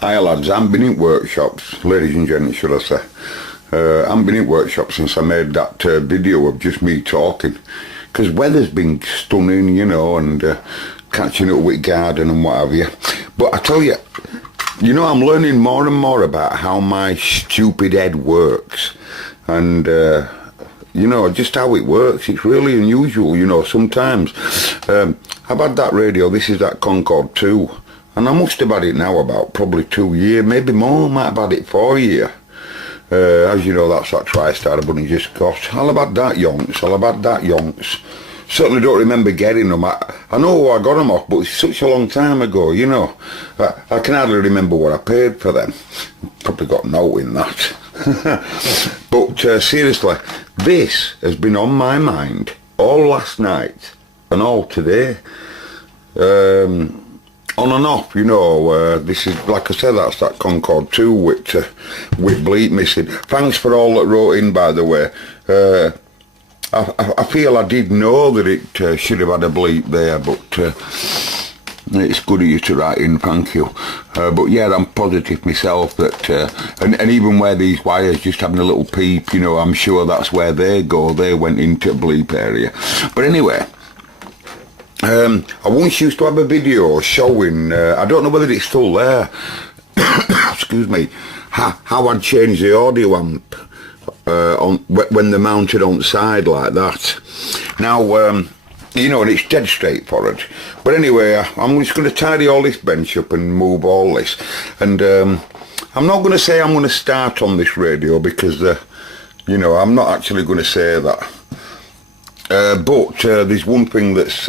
Hi lads, I haven't been in workshops, ladies and gents should I say. I haven't been in workshops since I made that video of just me talking. Because weather's been stunning, you know, and catching up with garden and what have you. But I tell you, you know, I'm learning more and more about how my stupid head works. And, you know, just how it works. It's really unusual, you know, sometimes. I've had that radio, this is that Concord 2. And I must have had it now about probably 2 years, maybe more, might have had it 4 years. As you know, that's that TriStar I've only just got. I'll have had that yonks. Certainly don't remember getting them. I know I got them off, but it's such a long time ago, you know. I can hardly remember what I paid for them. Probably got no in that. But seriously, this has been on my mind all last night and all today. On and off, you know, this is, like I said, that's that Concord 2 with bleep missing. Thanks for all that wrote in, by the way. I feel I did know that it should have had a bleep there, but it's good of you to write in, thank you. But yeah, I'm positive myself that, and even where these wires just having a little peep, you know, I'm sure that's where they go. They went into bleep area. But anyway, I once used to have a video showing, I don't know whether it's still there, excuse me, how I'd change the audio amp when they're mounted on side like that. Now, you know, and it's dead straightforward. But anyway, I'm just going to tidy all this bench up and move all this. And I'm not going to say I'm going to start on this radio because, you know, I'm not actually going to say that. But there's one thing that's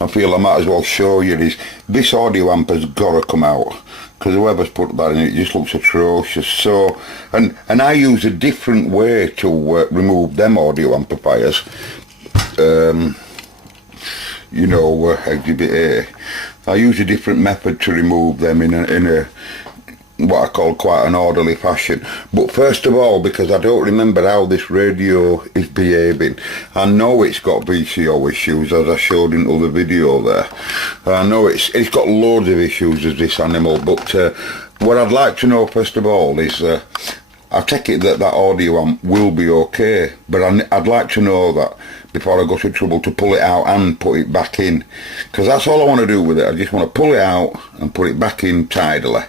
I feel I might as well show you is this audio amp has got to come out, because whoever's put that in it just looks atrocious. So, and I use a different way to remove them audio amplifiers. You know, Exhibit A. I use a different method to remove them in a what I call quite an orderly fashion. But first of all, because I don't remember how this radio is behaving, I know it's got VCO issues, as I showed in other video there. I know it's got loads of issues as this animal, but what I'd like to know first of all is, I take it that audio amp will be okay, but I'd like to know that before I go to trouble to pull it out and put it back in, because that's all I want to do with it. I just want to pull it out and put it back in tidily.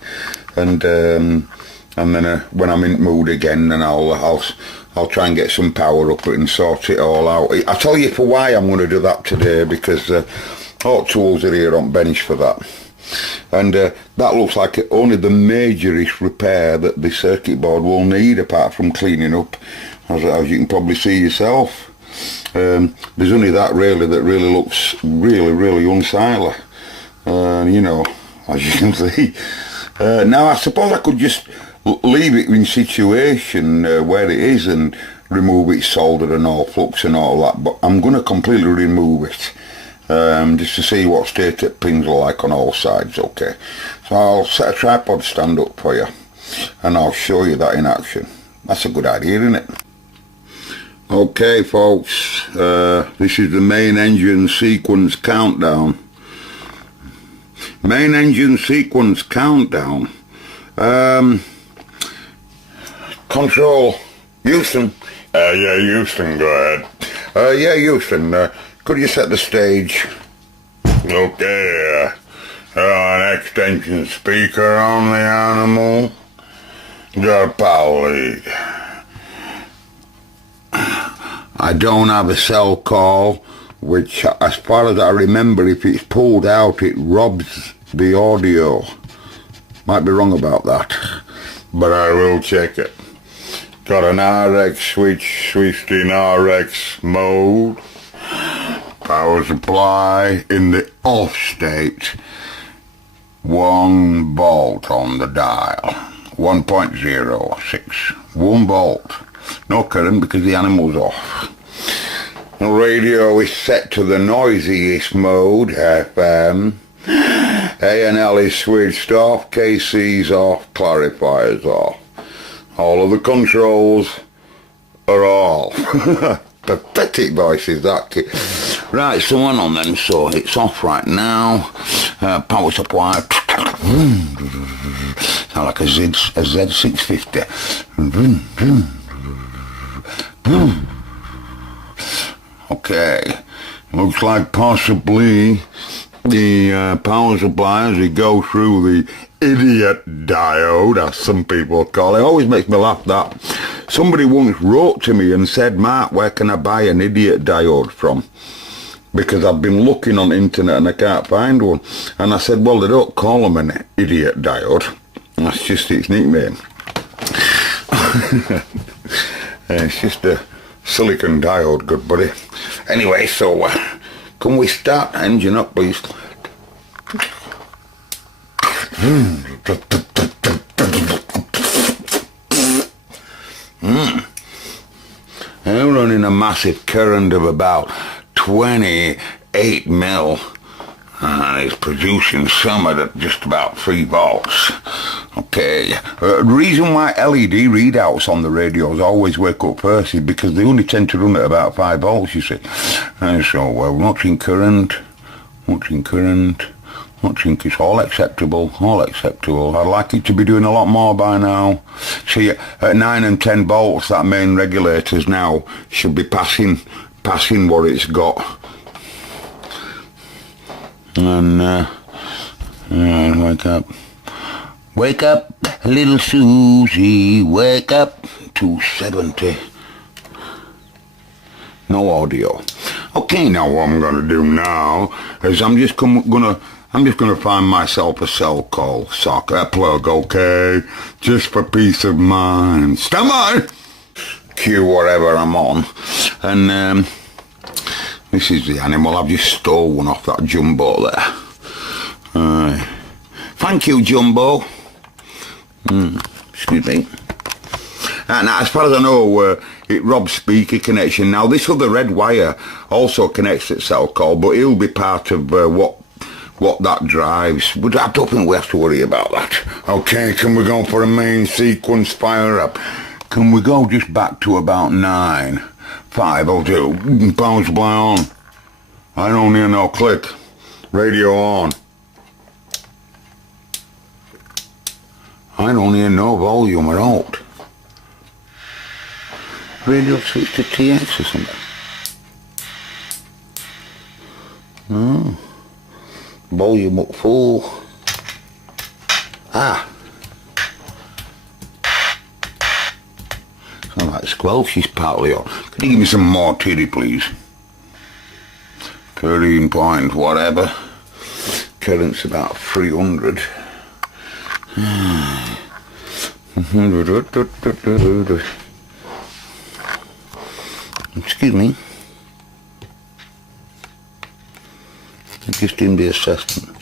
And then when I'm in the mood again, then I'll try and get some power up and sort it all out. I'll tell you for why I'm going to do that today, because all tools are here on bench for that. And that looks like only the majorest repair that the circuit board will need, apart from cleaning up, as you can probably see yourself. There's only that really looks really unsightly. You know, as you can see. Now I suppose I could just leave it in situation where it is and remove its solder and all flux and all that, but I'm going to completely remove it just to see what state the pins are like on all sides. Okay, so I'll set a tripod stand up for you and I'll show you that in action. That's a good idea, isn't it? Okay folks, this is the main engine sequence countdown. Main engine sequence countdown. Control, Houston. Yeah, Houston, go ahead. Yeah, Houston, could you set the stage? Okay, an extension speaker on the animal. Got a power lead. I don't have a cell call, which, as far as I remember, if it's pulled out, it robs the audio. Might be wrong about that, but I will check it. Got an RX switch, switched in RX mode. Power supply in the off state. 1 volt on the dial. 1.06. 1 volt. No current because the animal's off. The radio is set to the noisiest mode, FM. A&L is switched off, KC's off, clarifiers off. All of the controls are off. Pathetic voices, that kid. Right, so on then, so it's off right now. Power supply, Sound like a Z650. Okay, looks like possibly the power supply as it goes through the idiot diode, as some people call it. Always makes me laugh that. Somebody once wrote to me and said, Mark, where can I buy an idiot diode from? Because I've been looking on the internet and I can't find one. And I said, well, they don't call them an idiot diode. That's just its nickname. It's just a silicon diode, good buddy. Anyway, so can we start the engine up, please? I'm running a massive current of about 28 mil. And it's producing some at just about 3 volts. Okay. The reason why LED readouts on the radios always wake up first is because they only tend to run at about 5 volts, you see. And so we're watching current, it's all acceptable, I'd like it to be doing a lot more by now. See, at 9 and 10 volts, that main regulators now should be passing what it's got. And, wake up, little Susie, wake up, 270. No audio. Okay, now what I'm gonna do now is I'm just gonna find myself a cell call socket plug, okay? Just for peace of mind. Stand by! Cue whatever I'm on. And, this is the animal. I've just stole one off that Jumbo there. Thank you, Jumbo. Excuse me. And as far as I know, it robs speaker connection. Now, this other red wire also connects at cell call, but it'll be part of what that drives. But I don't think we have to worry about that. Okay, can we go for a main sequence fire up? Can we go just back to about 9? 5 will do. Power supply on. I don't hear no click. Radio on. I don't hear no volume at all. Radio switch to TX or something. No. Volume up full. Sound like Squelch is partly on. Could you give me some more titty, please? 13 point whatever. Current's about 300. Excuse me. I'm just in the assessment.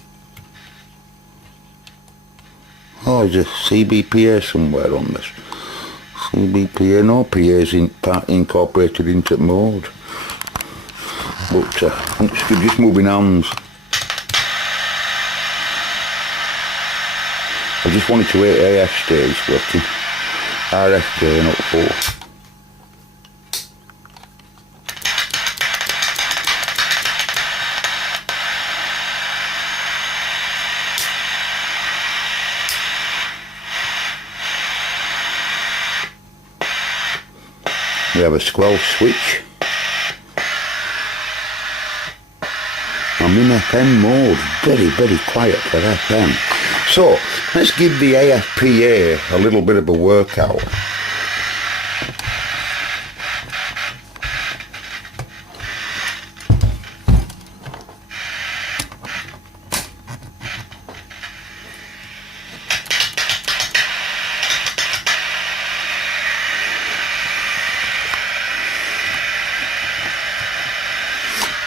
Oh, there's a CBPA somewhere on this. CBPA, no PA's incorporated into mode. But I'm just moving hands. I just wanted to hit AF stage working. RF going up 4. We have a Squelch switch. I'm in FM mode, very, very quiet for FM. So, let's give the AFPA a little bit of a workout.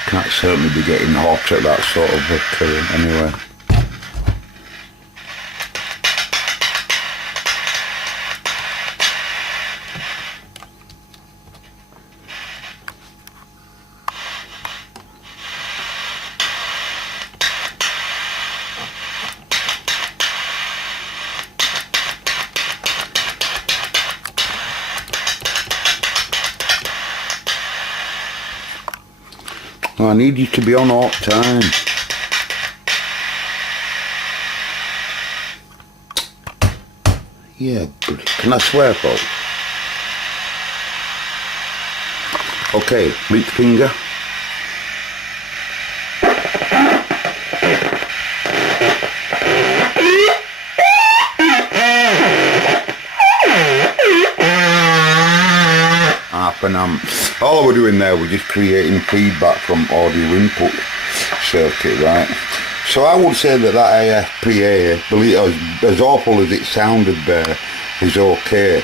Can't certainly be getting hot at that sort of current anyway. I need you to be on all the time. Yeah, but can I swear, folks? Okay, lick finger. Half an amp. All we're doing there, we're just creating feedback from audio input circuit, right? So I would say that AFPA, believe it, as awful as it sounded there, is okay,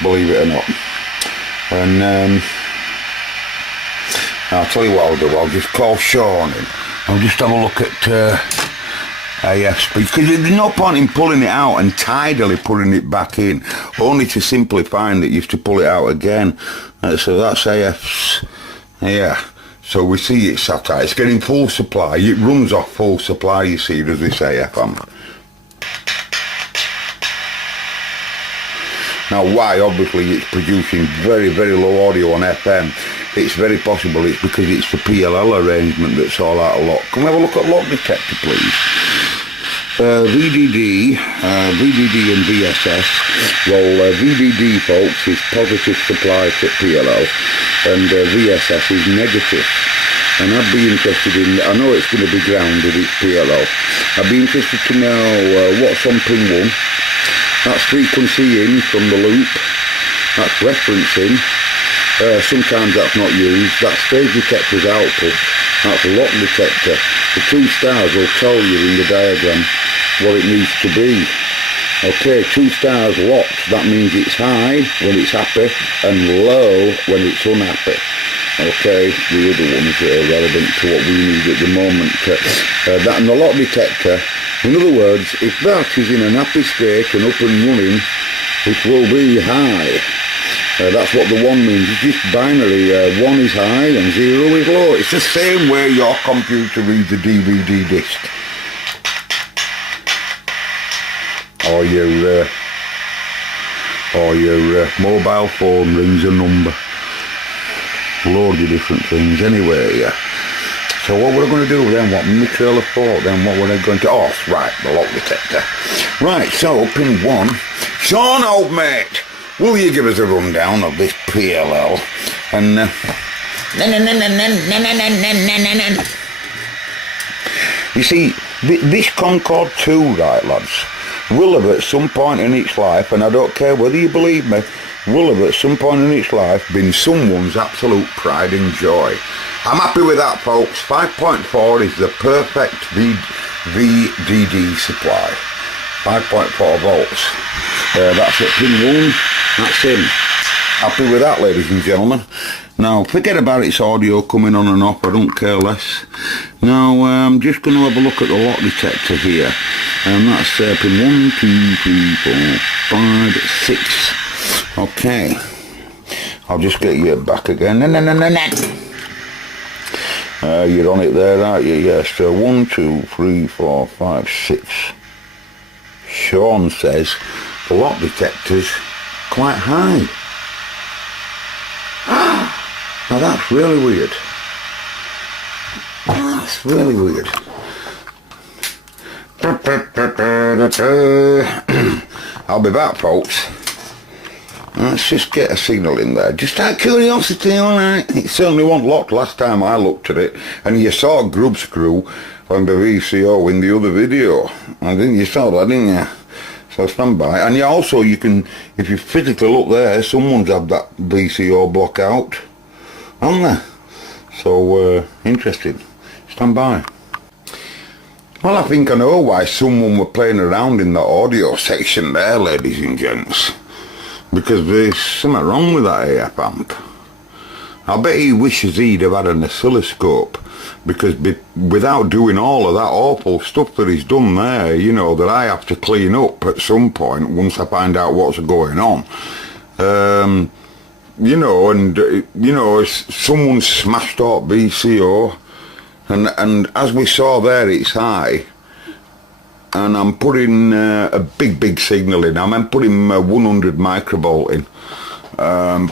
believe it or not. And I'll tell you what I'll do, I'll just call Sean in. I'll just have a look at AF speed, because there's no point in pulling it out and tidily putting it back in, only to simply find that you have to pull it out again. So that's AF's, yeah. So we see it's sat out. It's getting full supply. It runs off full supply, you see, does this AF amp. Now why? Obviously it's producing very, very low audio on FM. It's very possible it's because it's the PLL arrangement that's all out of lock. Can we have a look at lock detector, please? VDD and VSS. Well, VDD, folks, is positive supply to PLL, and VSS is negative. And I'd be interested in, I know it's going to be grounded, it's PLL. I'd be interested to know what's on pin 1. That's frequency in from the loop. That's reference in. Sometimes that's not used. That's phase detector's output. That's lock detector. The 2 stars will tell you in the diagram what it needs to be. Okay, 2 stars locked, that means it's high when it's happy and low when it's unhappy. Okay, the other ones are relevant to what we need at the moment. That and the lock detector, in other words, if that is in an happy state and up and running, it will be high. That's what the 1 means. It's just binary. 1 is high and 0 is low. It's the same way your computer reads a DVD disc. Or your mobile phone rings a number. Loads of different things anyway, yeah. So what we're going to do then, what my trailer thought then, what we're going to, oh, right, the lock detector. Right, so pin 1. Sean, old mate, will you give us a rundown of this PLL? And, you see, this Concord 2, right, lads, will have at some point in its life, and I don't care whether you believe me, will have at some point in its life been someone's absolute pride and joy. I'm happy with that, folks. 5.4 is the perfect VDD supply. 5.4 volts. That's at pin 1. That's in. Happy with that, ladies and gentlemen. Now, forget about its audio coming on and off. I don't care less. Now, I'm just going to have a look at the lock detector here. And that's pin 1, 2, 3, 4, 5, 6. Okay. I'll just get you back again. You're on it there, aren't you? Yes. So 1, 2, 3, 4, 5, 6. Sean says the lock detector's quite high. Now that's really weird. That's really weird. I'll be back, folks. Let's just get a signal in there. Just out of curiosity, alright. It certainly wasn't locked last time I looked at it. And you saw grub screw on the VCO in the other video. I think you saw that, didn't you? So stand by. And you can, if you physically look there, someone's had that VCO block out. Haven't they? So, interesting. Stand by. Well, I think I know why someone were playing around in the audio section there, ladies and gents. Because there's something wrong with that AF amp. I bet he wishes he'd have had an oscilloscope, because without doing all of that awful stuff that he's done there, you know, that I have to clean up at some point once I find out what's going on. You know, and, you know, someone smashed up VCO, and as we saw there, it's high. And I'm putting a big signal in. I'm putting 100 microvolt in.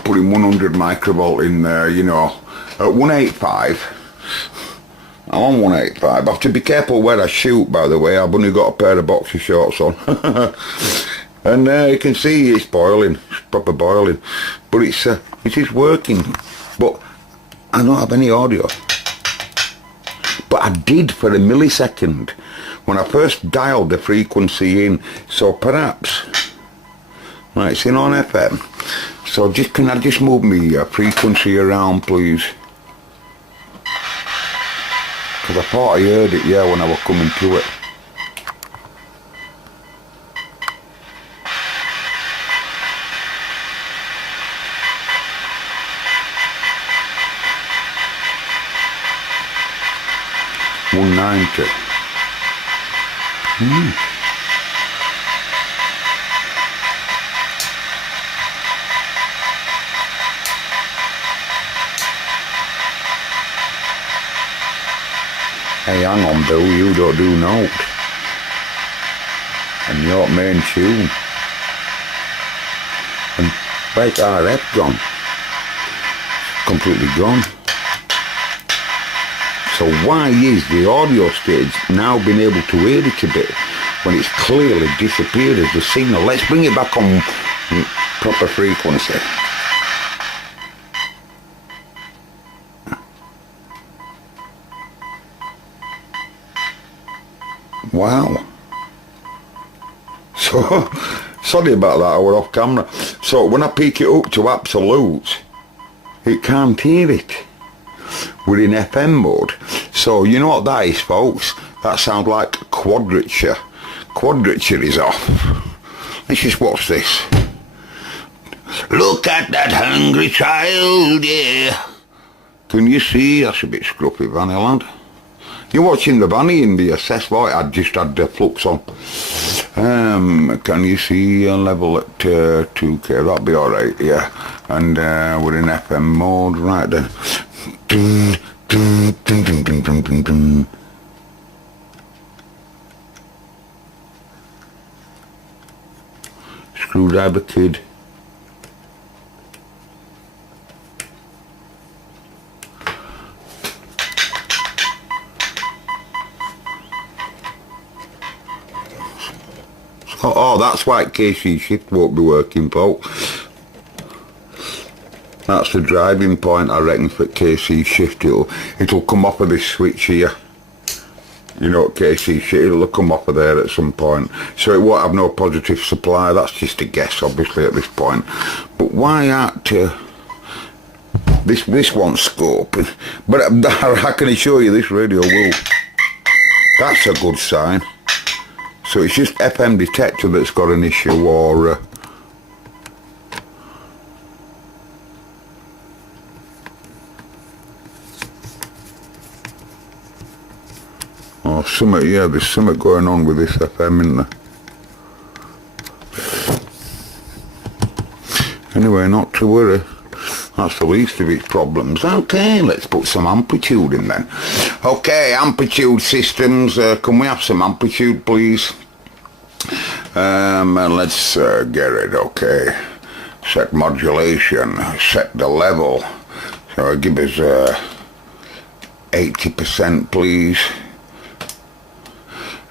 Putting 100 microvolt in there, you know, at 185. I'm on 185. I have to be careful where I shoot, by the way. I've only got a pair of boxer shorts on. And you can see it's boiling, it's proper boiling, but it is working. But I don't have any audio. But I did for a millisecond when I first dialed the frequency in. So perhaps, right, it's in on FM. So can I just move my frequency around, please? Because I thought I heard it, yeah, when I was coming to it. $190. Hey, hang on, Bill, you don't do note. And your main tune. And where's RF gone? Completely gone. So why is the audio stage now been able to hear it a bit when it's clearly disappeared as a signal? Let's bring it back on proper frequency. Wow. So, sorry about that, I was off camera. So when I pick it up to absolute, it can't hear it. We're in FM mode. So you know what that is, folks? That sounds like quadrature. Quadrature is off. Let's just watch this. Look at that hungry child, yeah. Can you see? That's a bit scruffy, Vanny lad. You're watching the Vanny in the assess light. I just had the flux on. Can you see a level at 2K? That'll be alright, yeah. And we're in FM mode, right then. Dun, dun, dun, dun, dun, dun, dun, dun. Screwdriver Kid. Oh, that's why KC shift won't be working, folks. That's the driving point, I reckon, for KC shift. It'll come off of this switch here. You know, KC shift, it'll come off of there at some point. So it won't have no positive supply. That's just a guess, obviously, at this point. But why aren't this won't scope? But I can assure you this radio will. That's a good sign. So it's just FM detector that's got an issue, or something, yeah, there's something going on with this FM, isn't there? Anyway, not to worry. That's the least of its problems. Okay, let's put some amplitude in then. Okay, amplitude systems. Can we have some amplitude, please? And let's get it. Okay. Set modulation. Set the level. So give us 80%, please.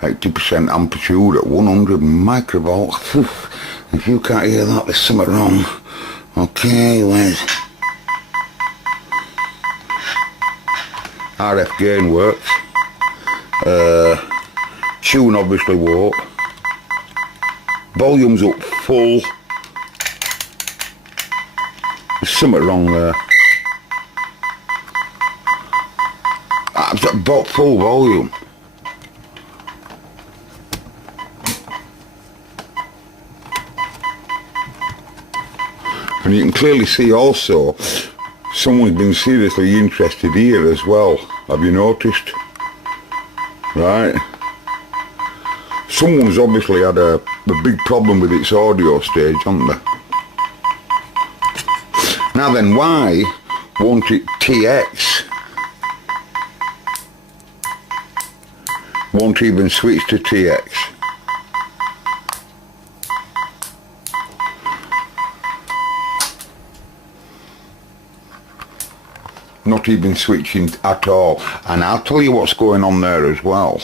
80% amplitude at 100 microvolts. If you can't hear that, there's something wrong. Okay, let's... RF gain works. Tune obviously won't. Volume's up full. There's something wrong there. I've got full volume. And you can clearly see also someone's been seriously interested here as well. Have you noticed? Right. Someone's obviously had a big problem with its audio stage, haven't they? Now then, why won't it TX? Won't even switch to TX? Not even switching at all. And I'll tell you what's going on there as well.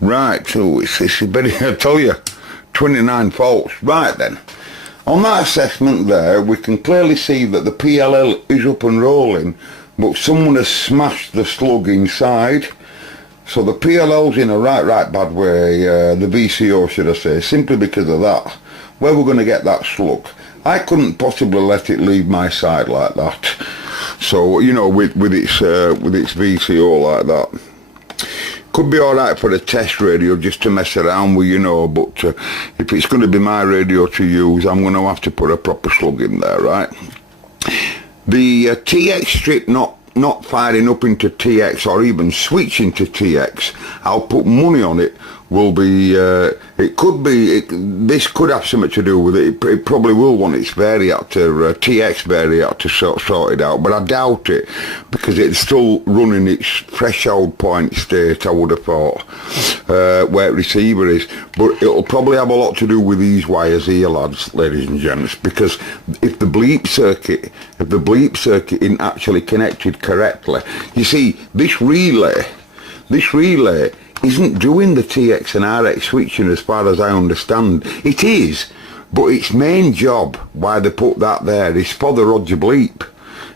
Right, so it's very, I tell you, 29 faults. Right then, on that assessment there, we can clearly see that the PLL is up and rolling, but someone has smashed the slug inside. So the PLL's in a right bad way, the VCO should I say, simply because of that. Where we're going to get that slug? I couldn't possibly let it leave my side like that. So, you know, with its VCO like that. Could be alright for a test radio just to mess around with, you know, but if it's going to be my radio to use, I'm going to have to put a proper slug in there, right? The TX strip not firing up into TX or even switching to TX, I'll put money on it, will be, this could have something to do with it. It probably will want its variactor, TX variactor sorted out, but I doubt it, because it's still running its threshold point state, I would have thought, where receiver is. But it'll probably have a lot to do with these wires here, lads, ladies and gents, because if the bleep circuit isn't actually connected correctly, you see, this relay isn't doing the TX and RX switching as far as I understand. It is, but its main job, why they put that there, is for the Roger bleep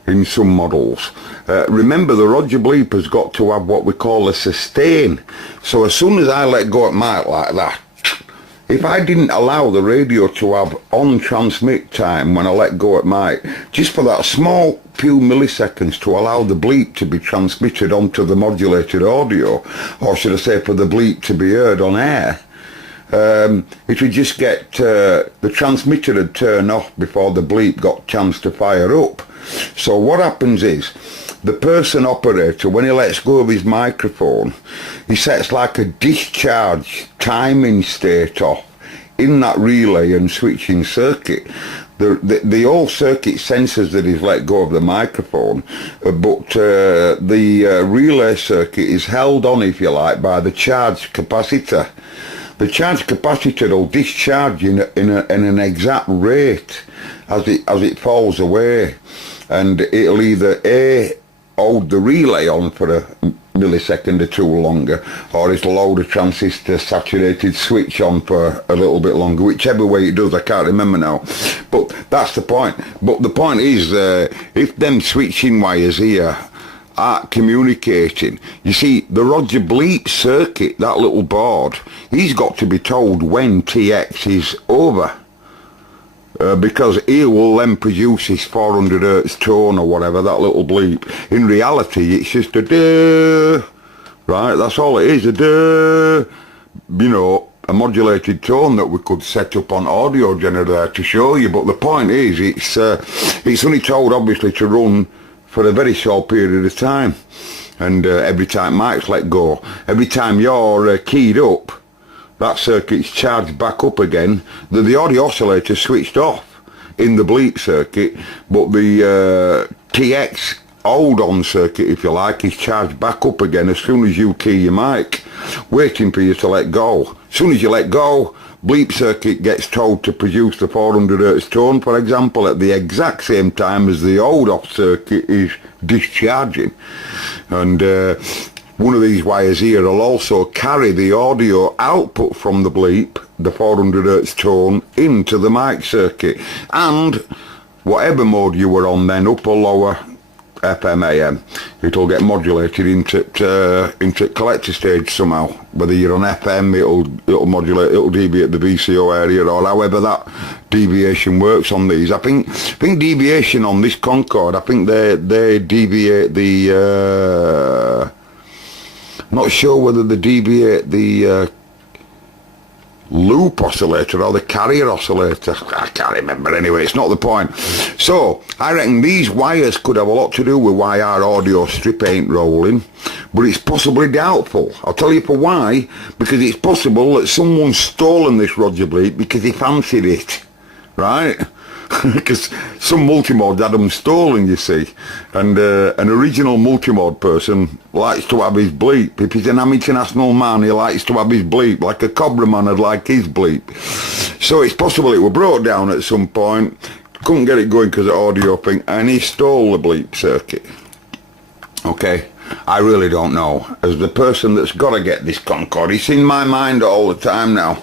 in some models. Remember, the Roger bleep has got to have what we call a sustain. So as soon as I let go at mic like that, if I didn't allow the radio to have on transmit time when I let go at mic, just for that small few milliseconds to allow the bleep to be transmitted onto the modulated audio, or should I say for the bleep to be heard on air, it would just get, the transmitter would turn off before the bleep got a chance to fire up. So what happens is, the person operator, when he lets go of his microphone, he sets like a discharge timing state off in that relay and switching circuit. The old circuit senses that he's let go of the microphone, but the relay circuit is held on, if you like, by the charge capacitor. The charge capacitor will discharge in an exact rate as it falls away, and it'll either hold the relay on for a millisecond or two longer, or it'll hold a transistor saturated switch on for a little bit longer, whichever way it does, I can't remember now. But that's the point. But the point is, if them switching wires here aren't communicating, you see, the Roger bleep circuit, that little board, he's got to be told when TX is over. Because he will then produce his 400 Hz tone or whatever, that little bleep. In reality, it's just a duh, right? That's all it is, a duh. You know, a modulated tone that we could set up on audio generator to show you. But the point is, it's only told obviously to run for a very short period of time. And every time Mike's let go, every time you're keyed up, that circuit's charged back up again. The audio oscillator switched off in the bleep circuit, but the TX hold-on circuit, if you like, is charged back up again as soon as you key your mic, waiting for you to let go. As soon as you let go, bleep circuit gets told to produce the 400 Hz tone, for example, at the exact same time as the hold-off circuit is discharging. And one of these wires here will also carry the audio output from the bleep, the 400 Hz tone, into the mic circuit. And whatever mode you were on then, up or lower, FM, AM, it'll get modulated into collector stage somehow. Whether you're on FM, it'll modulate, it'll deviate the VCO area, or however that deviation works on these. I think deviation on this Concord, I think they deviate the not sure whether they deviate the loop oscillator or the carrier oscillator. I can't remember anyway, it's not the point. So I reckon these wires could have a lot to do with why our audio strip ain't rolling, but it's possibly doubtful. I'll tell you for why. Because it's possible that someone's stolen this Roger bleep because he fancied it, right? Because some multimod had them stolen, you see, and an original multimod person likes to have his bleep. If he's an international man, he likes to have his bleep, like a Cobra man would like his bleep. So it's possible it was brought down at some point, couldn't get it going because of audio thing, and he stole the bleep circuit. Okay, I really don't know. As the person that's got to get this Concord, it's in my mind all the time now.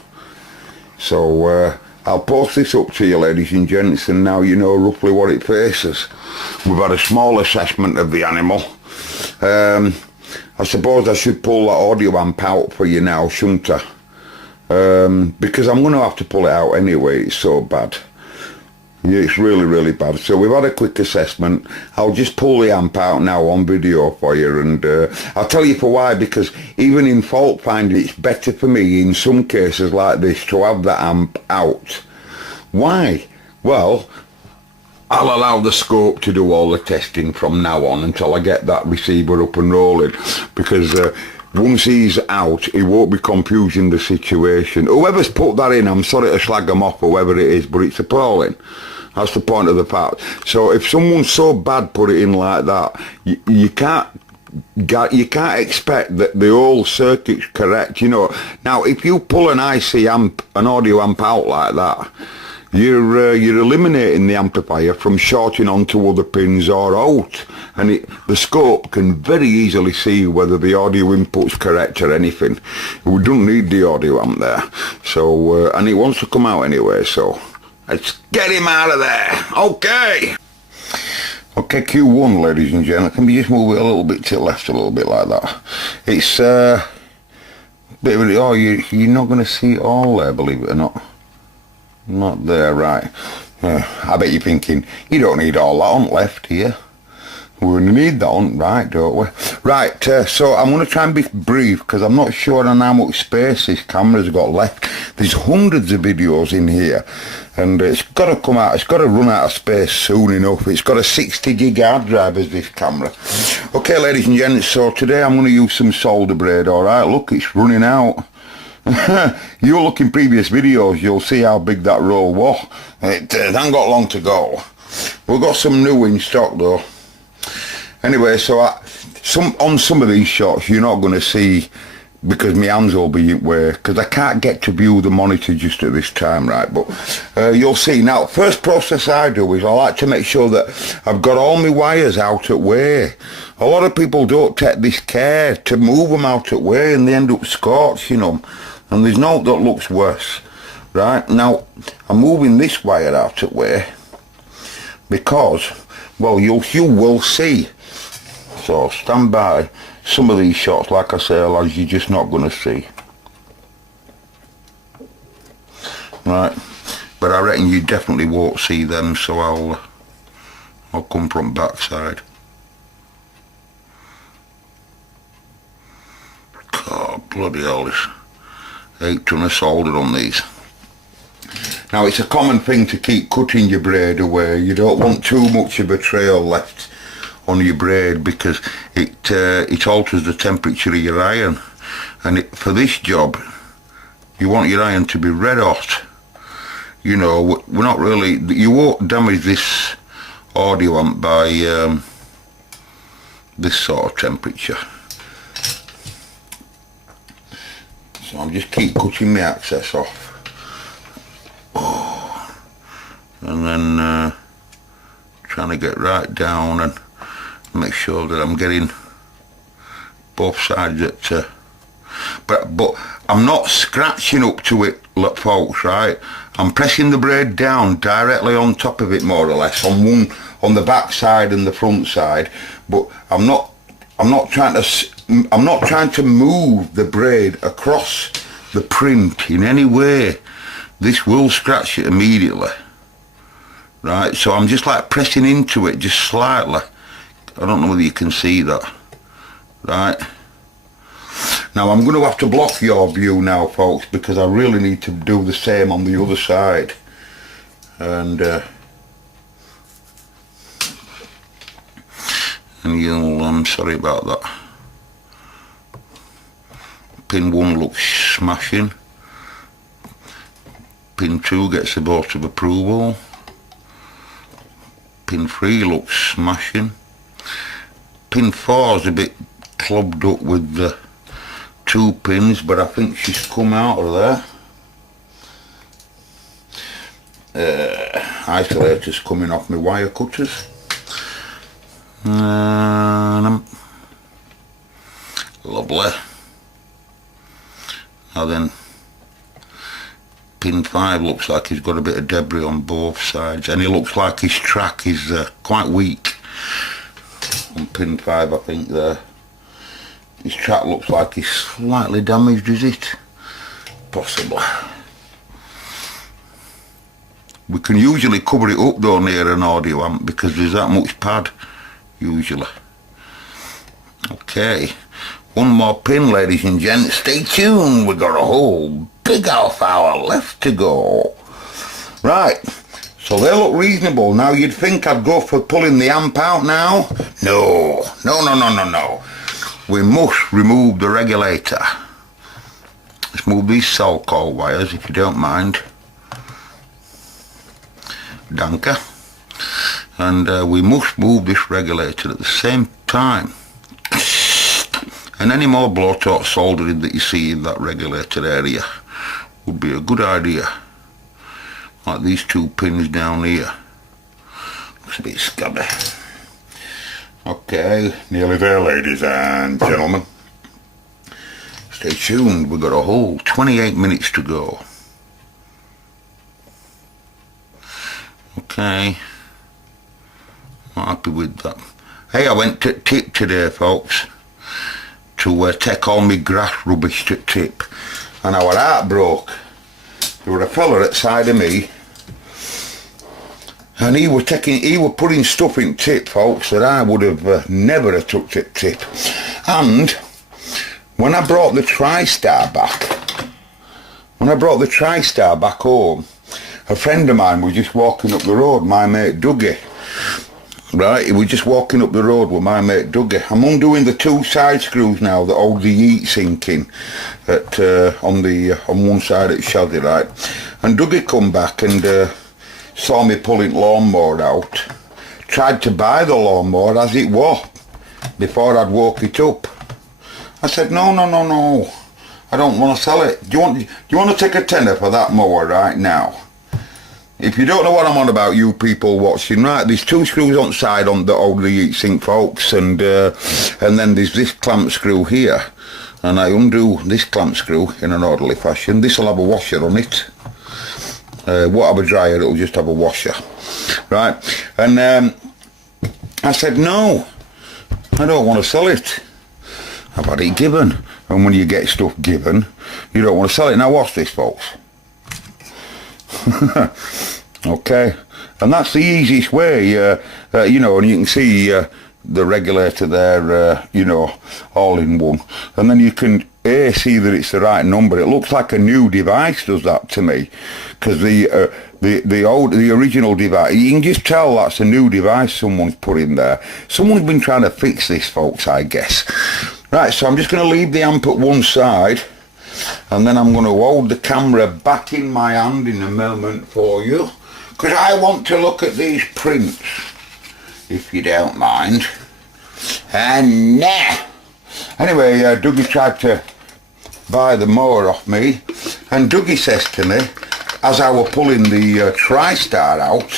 So I'll post this up to you, ladies and gents, and now you know roughly what it faces. We've had a small assessment of the animal. I suppose I should pull that audio amp out for you now, shouldn't I? Because I'm going to have to pull it out anyway, it's so bad. Yeah, it's really, really bad. So we've had a quick assessment. I'll just pull the amp out now on video for you, and I'll tell you for why, because even in fault finding, it's better for me in some cases like this to have that amp out. Why? Well, I'll allow the scope to do all the testing from now on until I get that receiver up and rolling, because once he's out, he won't be confusing the situation. Whoever's put that in, I'm sorry to slag them off, whoever it is, but it's appalling. That's the point of the part. So if someone so bad put it in like that, you can't expect that the whole circuit's correct, you know. Now, if you pull an IC amp, an audio amp out like that, you're eliminating the amplifier from shorting onto other pins or out, and the scope can very easily see whether the audio input's correct or anything. We don't need the audio amp there, so and it wants to come out anyway, so let's get him out of there. Okay, Q1, ladies and gentlemen. Can we just move it a little bit to the left, a little bit like that? It's bit of oh, you're not going to see it all there, believe it or not. Not there, right. I bet you're thinking, you don't need all that on left here. We're going to need that on right, don't we? Right, so I'm going to try and be brief, because I'm not sure on how much space this camera's got left. There's hundreds of videos in here, and it's got to come out, it's got to run out of space soon enough. It's got a 60 gig hard drive as this camera. Okay, ladies and gents, so today I'm going to use some solder braid, alright? Look, it's running out. You look in previous videos, you'll see how big that roll was. It hasn't got long to go. We've got some new in stock though. Anyway, so on some of these shots you're not going to see, because my hands will be where, because I can't get to view the monitor just at this time, right? But you'll see. Now, first process I do is I like to make sure that I've got all my wires out at way. A lot of people don't take this care to move them out at way, and they end up scorching them. And there's no that looks worse, right? Now, I'm moving this wire out of way because, well, you will see. So stand by. Some of these shots, like I say, lads, you're just not going to see. Right? But I reckon you definitely won't see them, so I'll come from backside. God, bloody hell, this 8 ton of solder on these. Now, it's a common thing to keep cutting your braid away. You don't want too much of a trail left on your braid, because it alters the temperature of your iron, and for this job you want your iron to be red hot. You know, we're not really, you won't damage this audio amp by this sort of temperature. So I'm just keep cutting my access off. Oh. And then trying to get right down and make sure that I'm getting both sides at but I'm not scratching up to it, look, folks, right? I'm pressing the braid down directly on top of it, more or less, on the back side and the front side, but I'm not trying to move the braid across the print in any way. This will scratch it immediately, right? So I'm just like pressing into it just slightly. I don't know whether you can see that, right? Now I'm going to have to block your view now, folks, because I really need to do the same on the other side. And you'll, I'm sorry about that. Pin 1 looks smashing. Pin 2 gets the vote of approval. Pin 3 looks smashing. Pin 4 is a bit clubbed up with the 2 pins, but I think she's come out of there. Isolator's coming off my wire cutters. Lovely. Now then, pin 5 looks like he's got a bit of debris on both sides, and it looks like his track is quite weak on pin 5, I think there. His track looks like he's slightly damaged, is it? Possibly. We can usually cover it up though near an audio amp because there's that much pad, usually. Okay, one more pin, ladies and gents. Stay tuned, we've got a whole big half hour left to go. Right, so they look reasonable. Now you'd think I'd go for pulling the amp out now. No. We must remove the regulator. Let's move these cell coil wires if you don't mind. Danke. And we must move this regulator at the same time. And any more blowtorch soldering that you see in that regulator area would be a good idea. Like these 2 pins down here. Looks a bit scabby. Okay, nearly there, ladies and gentlemen. Stay tuned, we've got a whole 28 minutes to go. Okay, not happy with that. Hey, I went to Tip today, folks, to take all my grass rubbish to Tip, and I was heartbroken. There was a fella at side of me, and he was putting stuff in Tip, folks, that I would have never have took to Tip. And when I brought the TriStar back home, a friend of mine was just walking up the road, my mate Dougie. Right, he was just walking up the road with my mate Dougie. I'm undoing the 2 side screws now that hold the heat sink in at, on one side at the chassis, right? And Dougie come back and saw me pulling lawnmower out. Tried to buy the lawnmower as it was before I'd woke it up. I said, no, I don't want to sell it. Do you want to take a tenner for that mower right now? If you don't know what I'm on about, you people watching, right, there's 2 screws on the side on the old heat sink, folks, and then there's this clamp screw here, and I undo this clamp screw in an orderly fashion. This will have a washer on it. Won't have a dryer, it'll just have a washer, right? And I said, no, I don't want to sell it. I've had it given, and when you get stuff given, you don't want to sell it. Now watch this, folks. Okay, and that's the easiest way, you know, and you can see the regulator there, you know, all in one, and then you can see that it's the right number. It looks like a new device does that to me, because the original device, you can just tell that's a new device someone's put in there. Someone's been trying to fix this, folks, I guess. Right, so I'm just going to leave the amp at one side, and then I'm going to hold the camera back in my hand in a moment for you, because I want to look at these prints, if you don't mind. And anyway, Dougie tried to buy the mower off me, and Dougie says to me, as I was pulling the TriStar out,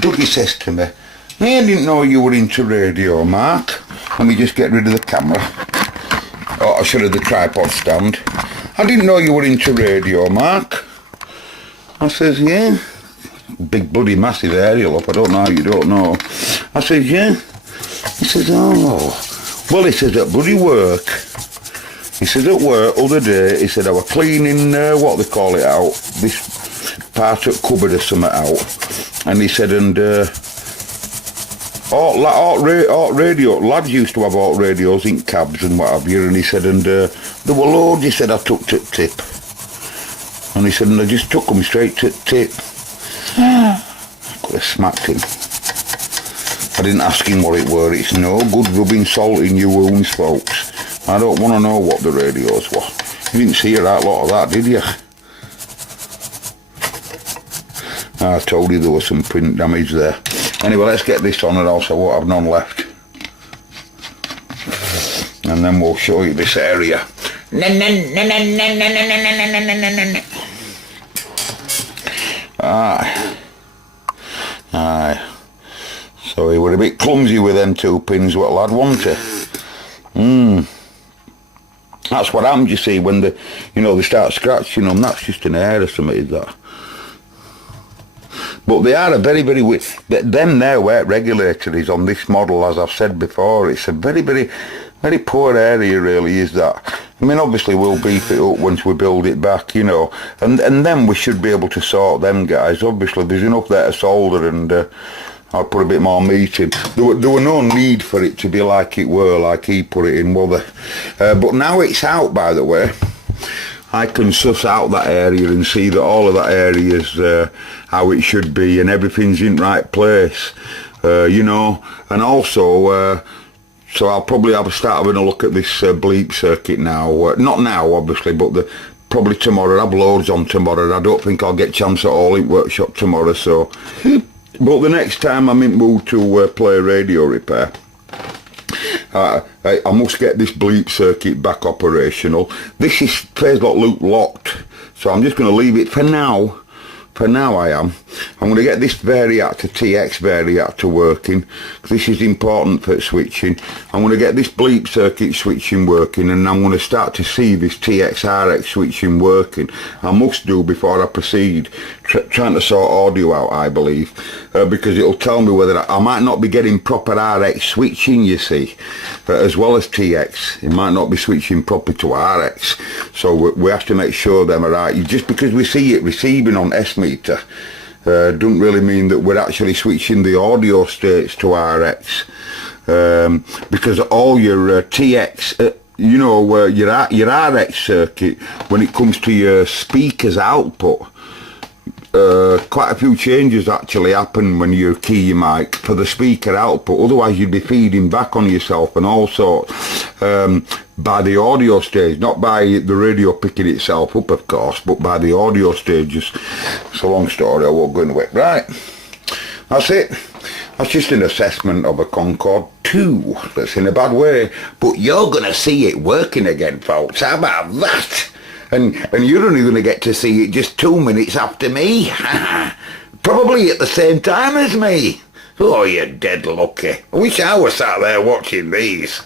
Dougie says to me, I didn't know you were into radio, Mark. Let me just get rid of the camera. Oh, I should have the tripod stand. I didn't know you were into radio, Mark. I says, yeah. Big bloody massive aerial up, I don't know how you don't know. I says, yeah. He says, oh. Well, he says, at bloody work. He says, at work, other day, he said, I was cleaning, what they call it out, this part of cupboard or something out. And he said, and, radio, lads used to have alt radios in cabs and what have you, and he said, and there were loads, he said, I took to Tip. And he said, and I just took them straight to Tip. I could have smacked him. I didn't ask him what it were. It's no good rubbing salt in your wounds, folks. I don't want to know what the radios were. You didn't see a right lot of that, did you? I told you there was some print damage there. Anyway, let's get this on, or else I won't have none left. And then we'll show you this area. Aye. So he were a bit clumsy with them 2 pins, what lad, wasn't he? That's what happens, you see, when they start scratching them. That's just an air or something, is that. But they are a very, very... Them there weight regulator is on this model, as I've said before. It's a very, very, very poor area, really, is that. I mean, obviously we'll beef it up once we build it back, and then we should be able to sort them, guys. Obviously, there's enough there to solder, and I'll put a bit more meat in. There were no need for it to be like he put it in, were there? But now it's out, by the way. I can suss out that area and see that all of that area is how it should be, and everything's in right place, and also so I'll probably start having a look at this bleep circuit now. Not now, obviously, but probably tomorrow. I'll have loads on tomorrow. I don't think I'll get a chance at all in workshop tomorrow, so... But the next time I'm in mood to play radio repair, I must get this bleep circuit back operational. This is phase loop locked, so I'm just going to leave it for now. For now I'm going to get this variator, TX variator working, because this is important for switching. I'm going to get this bleep circuit switching working, and I'm going to start to see this TX RX switching working. I must do before I proceed, trying to sort audio out, I believe, because it'll tell me whether I might not be getting proper RX switching, you see, as well as TX. It might not be switching properly to RX, so we have to make sure them are right. Just because we see it receiving on S meter doesn't really mean that we're actually switching the audio states to RX, because all your TX, your RX circuit, when it comes to your speaker's output, quite a few changes actually happen when you key your mic for the speaker output. Otherwise you'd be feeding back on yourself and all sorts, by the audio stage, not by the radio picking itself up, of course, but by the audio stages. It's a long story, I won't go into it. Right, that's it. That's just an assessment of a Concord 2 that's in a bad way, but you're gonna see it working again, folks. How about that? And you're only going to get to see it just 2 minutes after me. Probably at the same time as me. Oh, you're dead lucky. I wish I was sat there watching these.